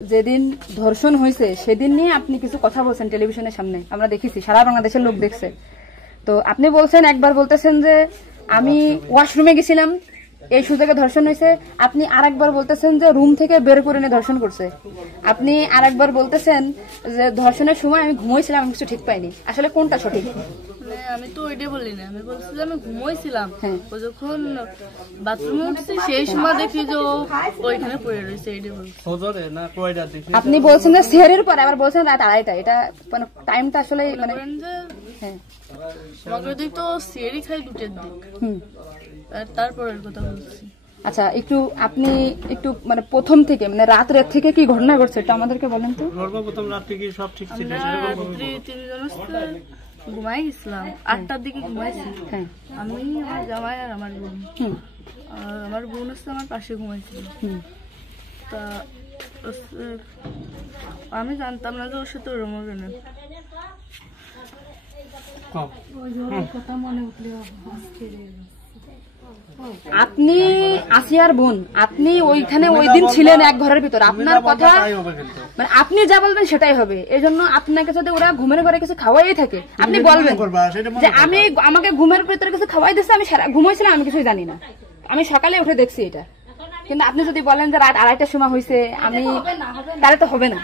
যেদিন ধর্ষণ হয়েছে সেদিন নিয়ে আপনি কিছু কথা বলছেন টেলিভিশনের সামনে, আমরা দেখেছি, সারা বাংলাদেশের লোক দেখছে। তো আপনি বলছেন, একবার বলতেছেন যে আমি ওয়াশরুমে গেছিলাম, এই সুযোগে ধর্ষণ হয়েছে। আপনি আরেকবার বলতেছেন যে রুম থেকে বের করে নিয়ে ধর্ষণ করছে। আপনি আরেকবার বলতেছেন যে ধর্ষণের সময় আমি ঘুমোইছিলাম, আমি কিছু ঠিক পাইনি। আসলে কোনটা সঠিক? আমি তো ওইটাই বলি না, আমি বলছি যে আমি ঘুমোইছিলাম, যখন বাথরুমে উঠছি সেই সময় দেখি যে ওইখানে পড়ে রয়েছে। এইটাই বলছি। আপনি বলছেন যে সেহরির পরে, আবার বলছেন রাত 2:30। এটা মানে টাইমটা আসলে মানে মগরদিক তো সেহরি খাই 2টার দিক, তারপরের কথা বলছি। আচ্ছা, একটু আপনি একটু মানে প্রথম থেকে মানে রাত থেকে কি ঘটনা ঘটছে এটা আমাদেরকে বলেন তো। সর্বপ্রথম রাত থেকে সব ঠিক ছিল, তিনজন ঘুমাই গেছিলাম, 8টার দিকে ঘুমাইছি। আমি, আমার জামাই আর আমার বোন। আমার বোন হচ্ছে আমার পাশে ঘুমাইছিল। তা আমি জানতাম না যে ওর সাথে ওরম হবে না। আপনি আসিয়ার বোন, আপনি ওইখানে ওই দিন ছিলেন এক ঘরের ভিতর, আপনার কথা মানে আপনি যা বলবেন সেটাই হবে। এই জন্য আপনাকে যদি ওরা ঘুমের ঘরে কিছু খাওয়াই থাকে, আপনি বলবেন যে আমাকে ঘুমের ভিতরে কিছু খাওয়াই দিচ্ছে, আমি ঘুমাইছিলাম, আমি কিছুই জানি না, আমি সকালে উঠে দেখছি এটা। কিন্তু আপনি যদি বলেন যে রাত 2:30টার সময় হয়েছে, আমি তাহলে তো হবে না।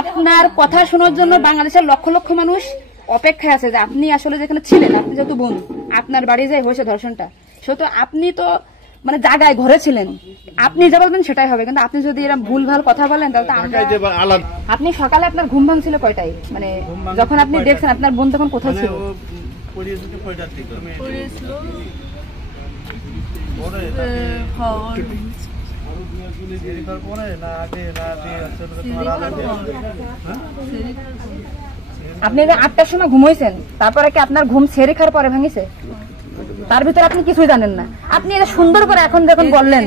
আপনার কথা শোনার জন্য বাংলাদেশের লক্ষ লক্ষ মানুষ অপেক্ষায় আছে যে আপনি আসলে যেখানে ছিলেন, আপনি যেহেতু বোন, আপনার বাড়ি যে হয়েছে ধর্ষণটা, সেহেতু আপনি তো মানে জায়গায় ঘরে ছিলেন, আপনি যা বলবেন সেটাই হবে। কিন্তু আপনি যদি এরকম ভুলভাল কথা বলেন তাহলে তো আপনি সকালে আপনার ঘুম ভাঙছিল কয়টায়? মানে যখন আপনি দেখছেন আপনার বোন তখন কোথায় ছিল? আপনি 8টার সময় ঘুমাইছেন, তারপরে কি আপনার ঘুম সেরে খাওয়ার পরে ভাঙিছে? তার ভিতরে আপনি কিছুই জানেন না। আপনি এটা সুন্দর করে এখন যখন বললেন,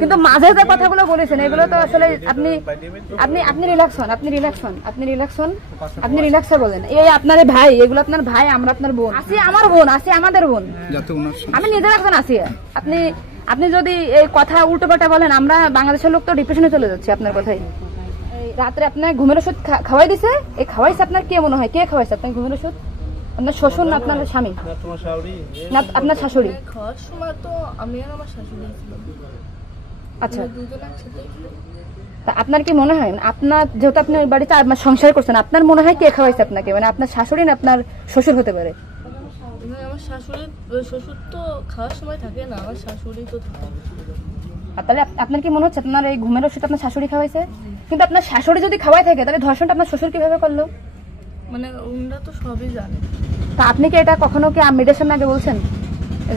কিন্তু মাঝে যে কথাগুলো বলেছেন এগুলো তো আসলে আপনি আপনি আপনি রিল্যাক্স হন, আপনি রিল্যাক্স হন, আপনি রিল্যাক্স হন, আপনি রিল্যাক্সে বলেন। এই আপনার ভাই, এগুলো আপনার ভাই, আমরা আপনার বোন। আসি আমার বোন, আসি আমাদের বোন, আমি নিজের একজন আসি। আপনি আপনি যদি এই কথা উল্টো পাল্টা বলেন, আমরা বাংলাদেশের লোক তো ডিপ্রেশনে চলে যাচ্ছি আপনার কথাই। রাত্রে আপনার ঘুমের ওষুধ খাওয়াই দিছে, এই খাওয়াইছে আপনার কে মনে হয়? কে খাওয়াইছে আপনার ঘুমের ওষুধ? আপনার শ্বশুর না আপনার স্বামী না আপনার শাশুড়ি? খাওয়ার সময় তো আমি আর আমার শাশুড়ি ছিলাম। আচ্ছা, তা আপনার কি মনে হয়, আপনার যেহেতু আপনি ওই বাড়িতে সংসার করছেন, আপনার মনে হয় কে খাওয়াইছে আপনাকে? মানে আপনার শাশুড়ি না আপনার শ্বশুর হতে পারে? আমার শাশুড়ি, শ্বশুর তো খাওয়ার সময় থাকে না, আমার শাশুড়ি তো থাকে। তাহলে আপনার কি মনে হচ্ছে আপনার এই ঘুমের ওষুধ আপনার শাশুড়ি খাওয়াইছে? কিন্তু আপনার শাশুড়ি যদি খাওয়াই থাকে, তাহলে ধর্ষণটা আপনার শ্বশুর কিভাবে করলো? মানে ওনারা তো সবই জানে। তা আপনি কি এটা কখনো কি মিডিয়ার সামনে আগে বলছেন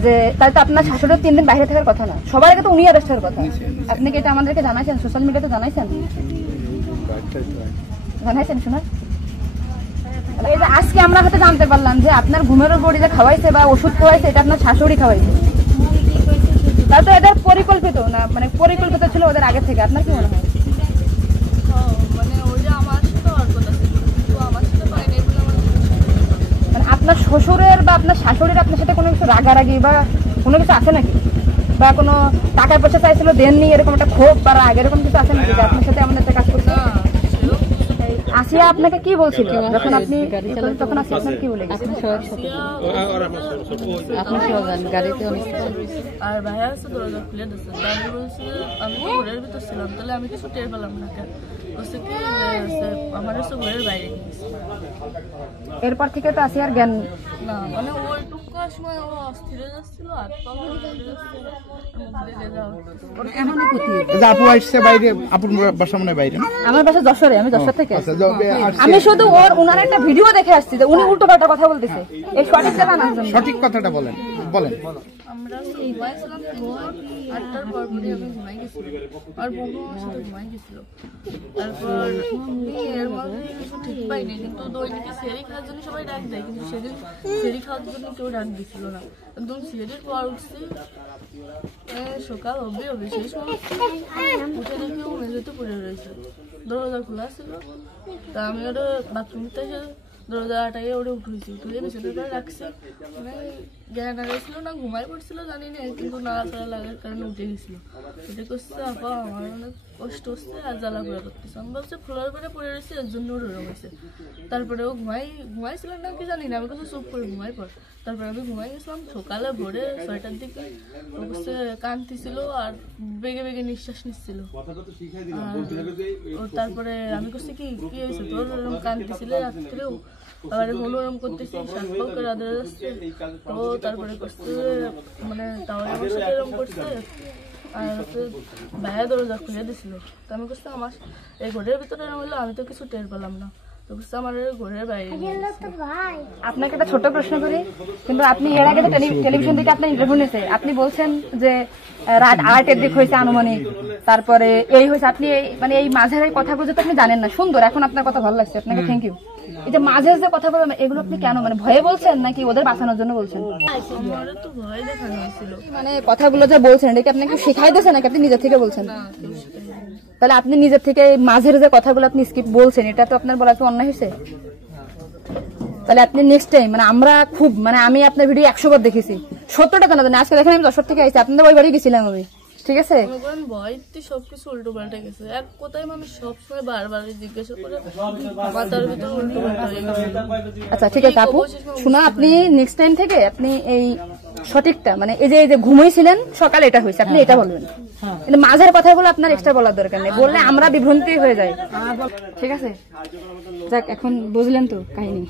যে তাহলে তো আপনার শাশুড়ির 3 দিন বাইরে থাকার কথা না, সবার আগে তো উনি অ্যারেস্ট হওয়ার কথা? আপনি কি এটা আমাদেরকে জানাইছেন, সোশ্যাল মিডিয়াতে জানাইছেন? জানাইছেন শোনা? এই যে আজকে আমরা হয়তো জানতে পারলাম যে আপনার ঘুমের বড়ি যে খাওয়াইছে বা ওষুধ খাওয়াইছে, এটা আপনার শাশুড়ি খাওয়াইছে, তাহলে তো এটা পরিকল্পিত না, মানে পরিকল্পিত ছিল ওদের আগে থেকে। আপনার কি মনে হয়? মানে ওই যে আমার সাথে ওর কথা ছিল, কিন্তু আমার সাথে পাইনি বলে আমার মানে আপনার শ্বশুরের বা আপনার শাশুড়ির আপনার সাথে কোনো কিছু রাগারাগি বা কোনো কিছু আছে নাকি? বা কোনো টাকা পয়সা চাইছিল দেননি, এরকম একটা ক্ষোভ বা রাগ এরকম কিছু আছে নাকি যে আপনার সাথে আমাদের কাজ করছে? আসিয়া আপনাকে কি বলছিল যখন আপনি তখন? আসিয়া আপনার কি বলে গেছে? আর ভাইয়া আছে দরজা খুলে দিচ্ছে, আমি বলছি আমি তো ঘরের ভিতর ছিলাম, তাহলে আমি কিছু টের পেলাম না। কেন বলছে কি আমার হচ্ছে ঘরের বাইরে গিয়েছে। এরপর থেকে তো আসিয়ার জ্ঞান না, মানে ওইটুকু সময় ও অস্থির হয়ে যাচ্ছিল, আর আপু আসছে বাইরে, আপুর বাসা মনে বাইরে, আমার বাসা যশোরে, আমি যশোর থেকে। আমি শুধু ওনার একটা ভিডিও দেখে আসছি যে উনি উল্টো পাল্টা কথা বলতেছে, এই সঠিক জানার জন্য। সঠিক কথাটা বলেন বলেন। আমরা ঘুমাইছিলাম, 8টার পর আমি ঘুমাই গেছিলাম, আর বোনও আমার সাথে ঘুমাই গেছিল। তারপর এর মধ্যে কিছু ঠিক পাইনি, কিন্তু দৈনিক সেরি খাওয়ার জন্য সবাই ডাক দেয়, কিন্তু সেদিন সেরি খাওয়ার জন্য কেউ ডাক দিছিল না। একদম সেরির পর উঠছি, সকাল হবে সেই সময় উঠে দেখি ও মেঝেতে পড়ে রয়েছে, দরজা খোলা ছিল। তা আমি ওটা বাথরুম থেকে দরজা আটাইয়ে ওটা উঠেছি, উঠে বিছানার উপরে রাখছি। মানে জ্ঞান হারাইছিল না ঘুমাই পড়ছিল জানি না, কিন্তু নাড়াচাড়া লাগার কারণে উঠে গেছিল। এটা করছে আপা আমার অনেক কষ্ট হচ্ছে আর জ্বালা ঘোরা করতেছে। আমি বলছি ফ্লোর করে পড়ে রয়েছে এর জন্য ওর ওরম হয়েছে। তারপরে ও ঘুমাইছিলেন না কি জানি না, আমি কাছে চুপ করে ঘুমাই পর। তারপরে আমি ঘুমাই গেছিলাম, সকালে ভোরে 6টার দিকে ও কাছে কাঁদতেছিল আর বেগে বেগে নিঃশ্বাস নিচ্ছিল। তারপরে আমি করছি কি কি হয়েছে তোর, ওরকম কাঁদতেছিল রাত্রেও, আবার ওরম করতেছি, শ্বাস পাও করে আদরে যাচ্ছে। তো তারপরে করছে মানে তাহলে আমার সাথে এরকম করছে আর হচ্ছে বাইরে দরজা খুলে দিছিল। তো আমি করছি আমার এই ঘরের ভিতরে এরকম হলো, আমি তো কিছু টের পেলাম না। তো করছে আমার ঘরের বাইরে নিয়ে গেছে। আপনাকে একটা ছোট প্রশ্ন করি, কিন্তু আপনি এর আগে তো টেলিভিশন থেকে আপনার ইন্টারভিউ নিয়েছে, আপনি বলছেন যে রাত 8-এর দিক হয়েছে আনুমানিক, তারপরে এই হয়েছে, আপনি মানে এই মাঝের এই কথাগুলো তো আপনি জানেন না। সুন্দর, এখন আপনার কথা ভালো লাগছে, আপনাকে থ্যাংক ইউ। এই যে মাঝের যে কথা বলেন এগুলো আপনি কেন, মানে ভয়ে বলছেন নাকি ওদের বাঁচানোর জন্য বলছেন? আমার তো ভয় দেখানো হয়েছিল। মানে কথাগুলো যা বলছেন এটা কি আপনাকে শিখাই দিয়েছে নাকি আপনি নিজের থেকে বলছেন? না কেউ শিখায়নি। তাহলে আপনি নিজের থেকে মাঝের যে কথাগুলো আপনি স্কিপ বলছেন, এটা তো আপনার বলা তো অন্যায় হয়েছে। তাহলে আপনি নেক্সট টাইম, মানে আমরা খুব, মানে আমি আপনার ভিডিও 100 বার দেখেছি, 70টা তো না, আজকে দেখেন আমি 10 থেকে আইছি, আপনাদের ওই বাড়ি গেছিলাম আমি, ঠিক আছে? ভয়তে সবকিছু উল্টো পাল্টে গেছে। এক কথায় মানুষ সবসময় বারবার জিজ্ঞাসা করে মাথার ভিতর উল্টো পাল্টা হয়ে গেছে। আচ্ছা ঠিক আছে আপু, শোনা, আপনি নেক্সট টাইম থেকে আপনি এই সঠিকটা, মানে এই যে ঘুমাইছিলেন সকালে এটা হয়েছে, আপনি এটা বলবেন। কিন্তু মাঝের কথাগুলো আপনার এক্সট্রা বলার দরকার নেই, বললে আমরা বিভ্রান্তি হয়ে যাই, ঠিক আছে? যাক, এখন বুঝলেন তো কাহিনী।